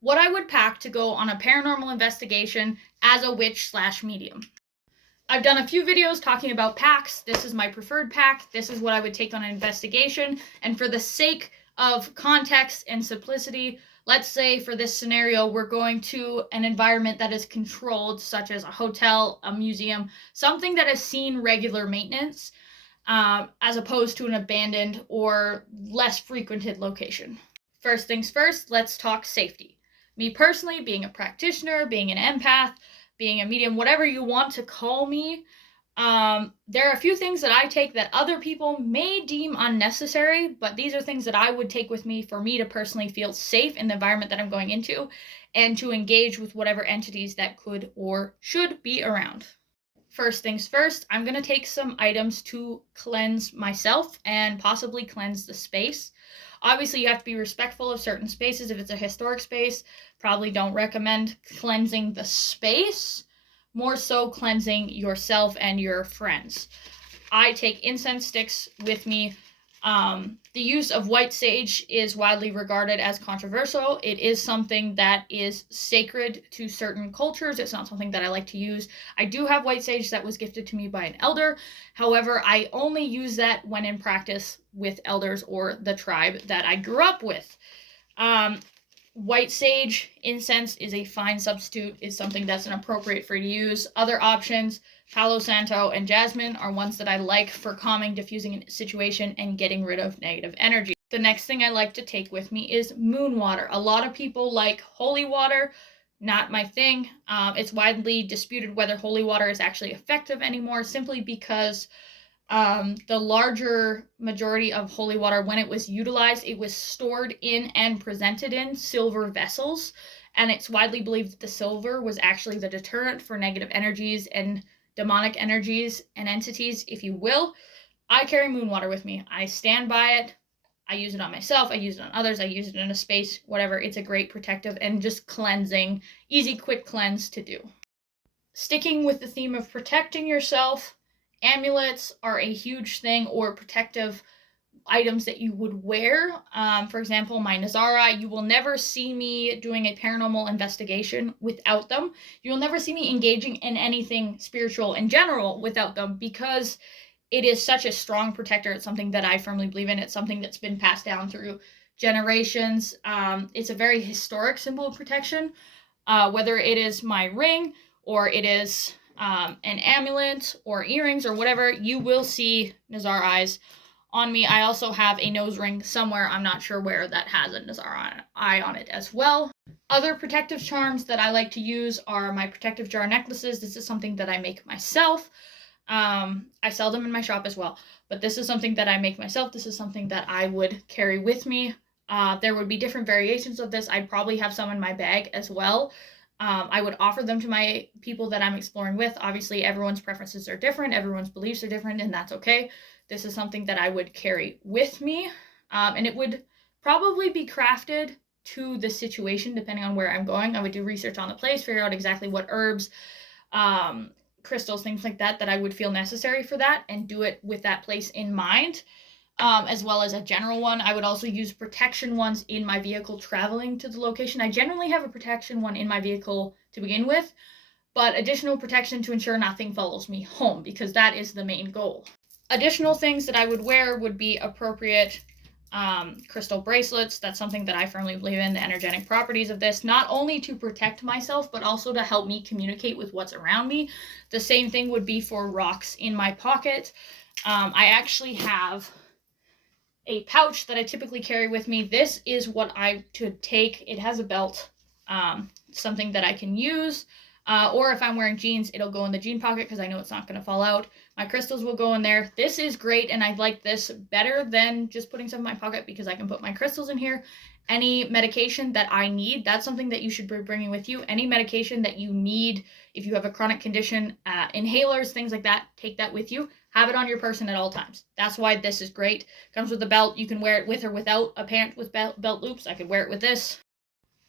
what I would pack to go on a paranormal investigation as a witch/medium. I've done a few videos talking about packs. This is my preferred pack. This is what I would take on an investigation. And for the sake of context and simplicity, let's say for this scenario, we're going to an environment that is controlled, such as a hotel, a museum, something that has seen regular maintenance, as opposed to an abandoned or less frequented location. First things first, let's talk safety. Me personally, being a practitioner, being an empath, being a medium, whatever you want to call me, there are a few things that I take that other people may deem unnecessary, but these are things that I would take with me for me to personally feel safe in the environment that I'm going into and to engage with whatever entities that could or should be around. First things first, I'm going to take some items to cleanse myself and possibly cleanse the space. Obviously, you have to be respectful of certain spaces. If it's a historic space, probably don't recommend cleansing the space, more so cleansing yourself and your friends. I take incense sticks with me. The use of white sage is widely regarded as controversial. It is something that is sacred to certain cultures. It's not something that I like to use. I do have white sage that was gifted to me by an elder. However, I only use that when in practice with elders or the tribe that I grew up with. White sage incense is a fine substitute. It's something that's appropriate for you to use. Other options, Palo Santo and jasmine, are ones that I like for calming, diffusing a situation, and getting rid of negative energy. The next thing I like to take with me is moon water. A lot of people like holy water. Not my thing. It's widely disputed whether holy water is actually effective anymore, simply because the larger majority of holy water, when it was utilized, it was stored in and presented in silver vessels. And it's widely believed that the silver was actually the deterrent for negative energies and demonic energies and entities, if you will. I carry moon water with me. I stand by it. I use it on myself. I use it on others. I use it in a space, whatever. It's a great protective and just cleansing, easy, quick cleanse to do. Sticking with the theme of protecting yourself, amulets are a huge thing, or protective items that you would wear. For example, my Nazara, you will never see me doing a paranormal investigation without them. You'll never see me engaging in anything spiritual in general without them, because it is such a strong protector. It's something that I firmly believe in. It's something that's been passed down through generations. It's a very historic symbol of protection. Whether it is my ring or it is an amulet or earrings or whatever, you will see Nazar eyes on me. I also have a nose ring somewhere, I'm not sure where, that has a Nazar eye on it as well. Other protective charms that I like to use are my protective jar necklaces. This is something that I make myself. I sell them in my shop as well, but this is something that I make myself. This is something that I would carry with me. There would be different variations of this. I'd probably have some in my bag as well. I would offer them to my people that I'm exploring with. Obviously, everyone's preferences are different. Everyone's beliefs are different, and that's okay. This is something that I would carry with me, and it would probably be crafted to the situation depending on where I'm going. I would do research on the place, figure out exactly what herbs, crystals, things like that I would feel necessary for that, and do it with that place in mind, as well as a general one. I would also use protection ones in my vehicle traveling to the location. I generally have a protection one in my vehicle to begin with, but additional protection to ensure nothing follows me home, because that is the main goal. Additional things that I would wear would be appropriate crystal bracelets. That's something that I firmly believe in, the energetic properties of this, not only to protect myself, but also to help me communicate with what's around me. The same thing would be for rocks in my pocket. I actually have a pouch that I typically carry with me. This is what I could take. It has a belt, something that I can use. Or if I'm wearing jeans, it'll go in the jean pocket because I know it's not going to fall out. My crystals will go in there. This is great, and I like this better than just putting stuff in my pocket because I can put my crystals in here. Any medication that I need, that's something that you should be bringing with you. Any medication that you need, if you have a chronic condition, inhalers, things like that, take that with you. Have it on your person at all times. That's why this is great. Comes with a belt. You can wear it with or without a pant with belt loops. I could wear it with this.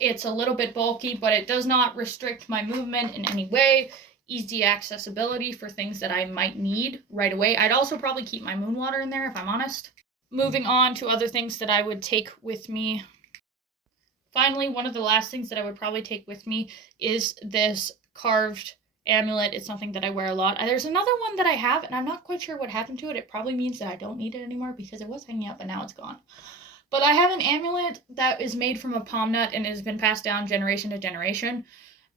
It's a little bit bulky, but it does not restrict my movement in any way. Easy accessibility for things that I might need right away. I'd also probably keep my moon water in there, if I'm honest. Moving on to other things that I would take with me. Finally, one of the last things that I would probably take with me is this carved amulet. It's something that I wear a lot. There's another one that I have, and I'm not quite sure what happened to it. It probably means that I don't need it anymore because it was hanging up, but now it's gone. But I have an amulet that is made from a palm nut and it has been passed down generation to generation.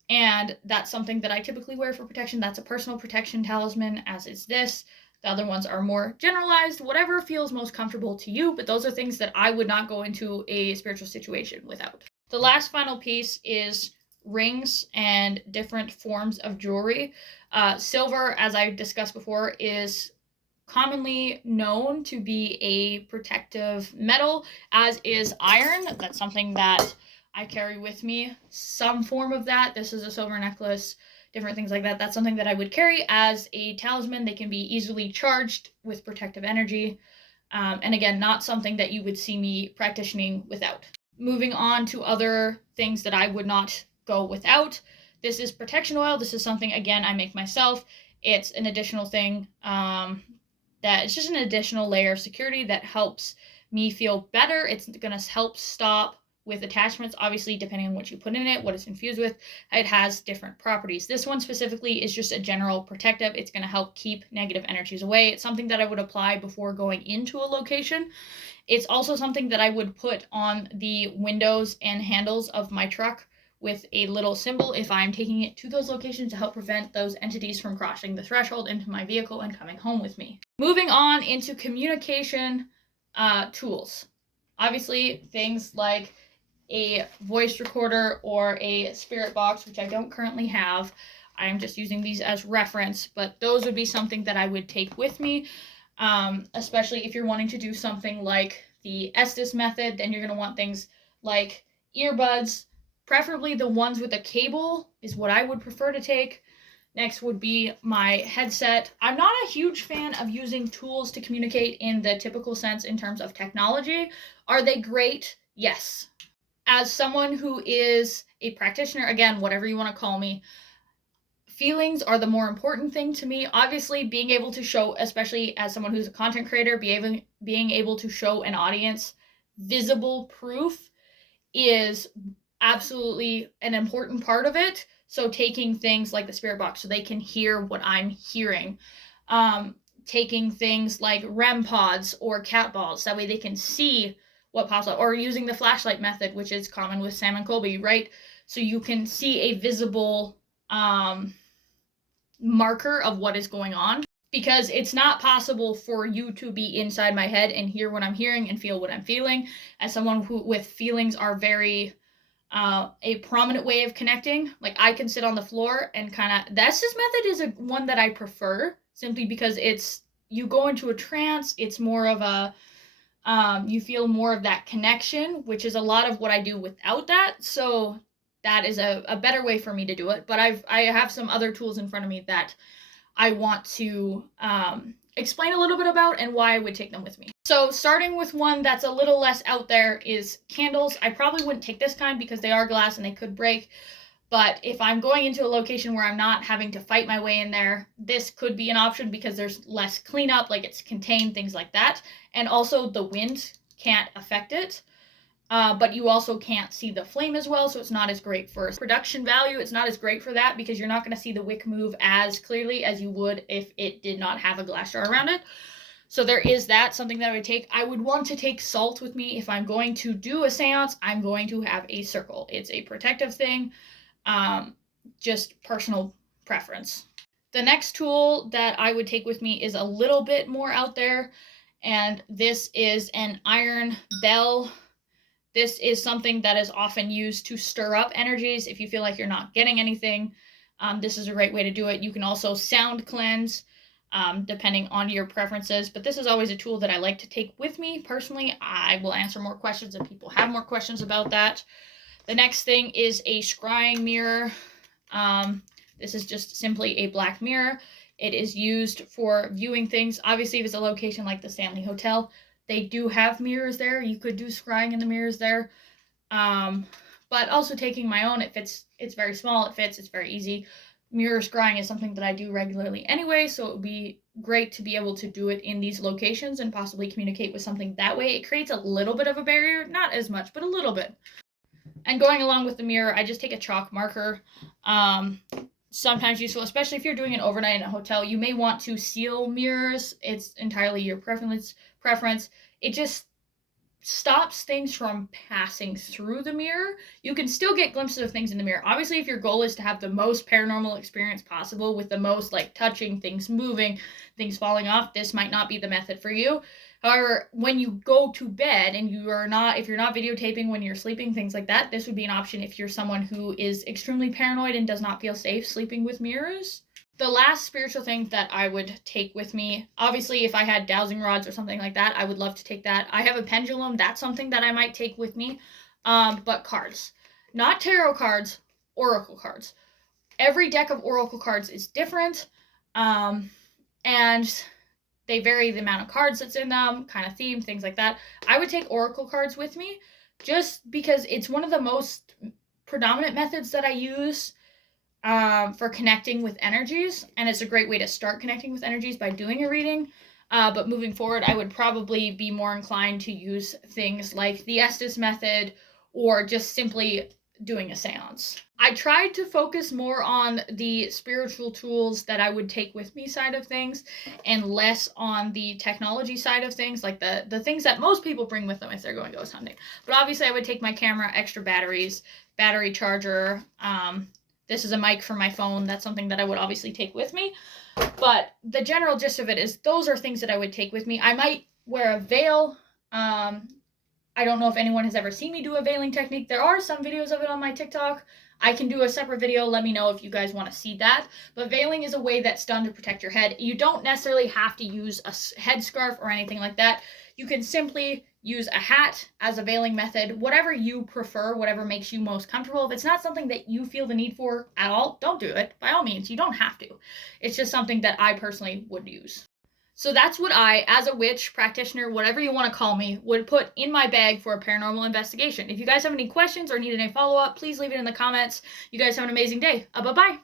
And that's something that I typically wear for protection. That's a personal protection talisman, as is this. The other ones are more generalized, whatever feels most comfortable to you, but those are things that I would not go into a spiritual situation without. The last final piece is rings and different forms of jewelry. Silver, as I discussed before, is commonly known to be a protective metal, as is iron. That's something that I carry with me. Some form of that. This is a silver necklace, different things like that. That's something that I would carry as a talisman. They can be easily charged with protective energy. And again, not something that you would see me practicing without. Moving on to other things that I would not go without. This is protection oil. This is something, again, I make myself. It's an additional thing that it's just an additional layer of security that helps me feel better. It's going to help stop with attachments, obviously, depending on what you put in it, what it's infused with. It has different properties. This one specifically is just a general protective. It's going to help keep negative energies away. It's something that I would apply before going into a location. It's also something that I would put on the windows and handles of my truck with a little symbol if I'm taking it to those locations to help prevent those entities from crossing the threshold into my vehicle and coming home with me. Moving on into communication tools. Obviously, things like a voice recorder or a spirit box, which I don't currently have. I'm just using these as reference, but those would be something that I would take with me, especially if you're wanting to do something like the Estes method. Then you're going to want things like earbuds, preferably the ones with a cable is what I would prefer to take. Next would be my headset. I'm not a huge fan of using tools to communicate in the typical sense in terms of technology. Are they great? Yes. As someone who is a practitioner, again, whatever you want to call me, feelings are the more important thing to me. Obviously, being able to show, especially as someone who's a content creator, being able to show an audience visible proof is absolutely an important part of it. So taking things like the spirit box so they can hear what I'm hearing. Taking things like REM pods or cat balls, that way they can see what pops up, or using the flashlight method, which is common with Sam and Colby, right? So you can see a visible marker of what is going on, because it's not possible for you to be inside my head and hear what I'm hearing and feel what I'm feeling. As someone who with feelings are very a prominent way of connecting, like I can sit on the floor and kind of, this method is one that I prefer, simply because you go into a trance. It's more of a you feel more of that connection, which is a lot of what I do without that. So that is a better way for me to do it. But I have some other tools in front of me that I want to explain a little bit about and why I would take them with me. So starting with one that's a little less out there is candles. I probably wouldn't take this kind because they are glass and they could break. But if I'm going into a location where I'm not having to fight my way in there, this could be an option because there's less cleanup, like it's contained, things like that. And also the wind can't affect it. But you also can't see the flame as well, so it's not as great for production value. It's not as great for that because you're not going to see the wick move as clearly as you would if it did not have a glass jar around it. So there is that, something that I would take. I would want to take salt with me. If I'm going to do a seance, I'm going to have a circle. It's a protective thing, just personal preference. The next tool that I would take with me is a little bit more out there, and this is an iron bell. This is something that is often used to stir up energies. If you feel like you're not getting anything, this is a great way to do it. You can also sound cleanse, depending on your preferences. But this is always a tool that I like to take with me. Personally, I will answer more questions if people have more questions about that. The next thing is a scrying mirror. This is just simply a black mirror. It is used for viewing things. Obviously, if it's a location like the Stanley Hotel, they do have mirrors there. You could do scrying in the mirrors there. But also taking my own, it's very small, it fits, it's very easy. Mirror scrying is something that I do regularly anyway, so it would be great to be able to do it in these locations and possibly communicate with something that way. It creates a little bit of a barrier, not as much, but a little bit. And going along with the mirror, I just take a chalk marker. Sometimes useful, especially if you're doing an overnight in a hotel. You may want to seal mirrors. It's entirely your preference. It just stops things from passing through the mirror. You can still get glimpses of things in the mirror. Obviously, if your goal is to have the most paranormal experience possible with the most like touching, things moving, things falling off, this might not be the method for you. However, when you go to bed and if you're not videotaping when you're sleeping, things like that, this would be an option if you're someone who is extremely paranoid and does not feel safe sleeping with mirrors. The last spiritual thing that I would take with me, obviously, if I had dowsing rods or something like that, I would love to take that. I have a pendulum. That's something that I might take with me. But cards. Not tarot cards, oracle cards. Every deck of oracle cards is different. And they vary the amount of cards that's in them, kind of theme, things like that. I would take oracle cards with me just because it's one of the most predominant methods that I use for connecting with energies, and it's a great way to start connecting with energies by doing a reading. But moving forward, I would probably be more inclined to use things like the Estes method or just simply doing a seance. I tried to focus more on the spiritual tools that I would take with me side of things and less on the technology side of things, like the things that most people bring with them if they're going ghost hunting. But obviously I would take my camera, extra batteries, battery charger, this is a mic for my phone. That's something that I would obviously take with me. But the general gist of it is those are things that I would take with me. I might wear a veil. I don't know if anyone has ever seen me do a veiling technique. There are some videos of it on my TikTok. I can do a separate video. Let me know if you guys want to see that. But veiling is a way that's done to protect your head. You don't necessarily have to use a headscarf or anything like that. You can simply use a hat as a veiling method, whatever you prefer, whatever makes you most comfortable. If it's not something that you feel the need for at all, don't do it. By all means, you don't have to. It's just something that I personally would use. So that's what I, as a witch, practitioner, whatever you want to call me, would put in my bag for a paranormal investigation. If you guys have any questions or need any follow-up, please leave it in the comments. You guys have an amazing day. Bye-bye.